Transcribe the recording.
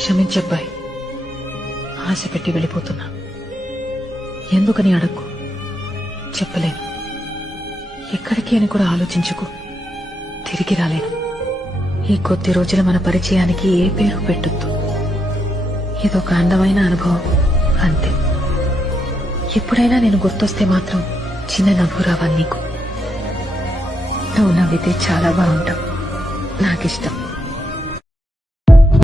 క్షమించబ్బాయి, ఆశ పెట్టి వెళ్ళిపోతున్నా. ఎందుకని అడక్కు, చెప్పలేను. ఎక్కడికి అని కూడా ఆలోచించుకు, తిరిగి రాలేను. ఈ కొద్ది రోజుల మన పరిచయానికి ఏ పేరు పెట్టొద్దు. ఇదొక అందమైన అనుభవం అంతే. ఎప్పుడైనా నేను గుర్తొస్తే మాత్రం చిన్న నవ్వు రావాలి నీకు. నువ్వు నవ్వితే చాలా బాగుంటావు, నాకిష్టం.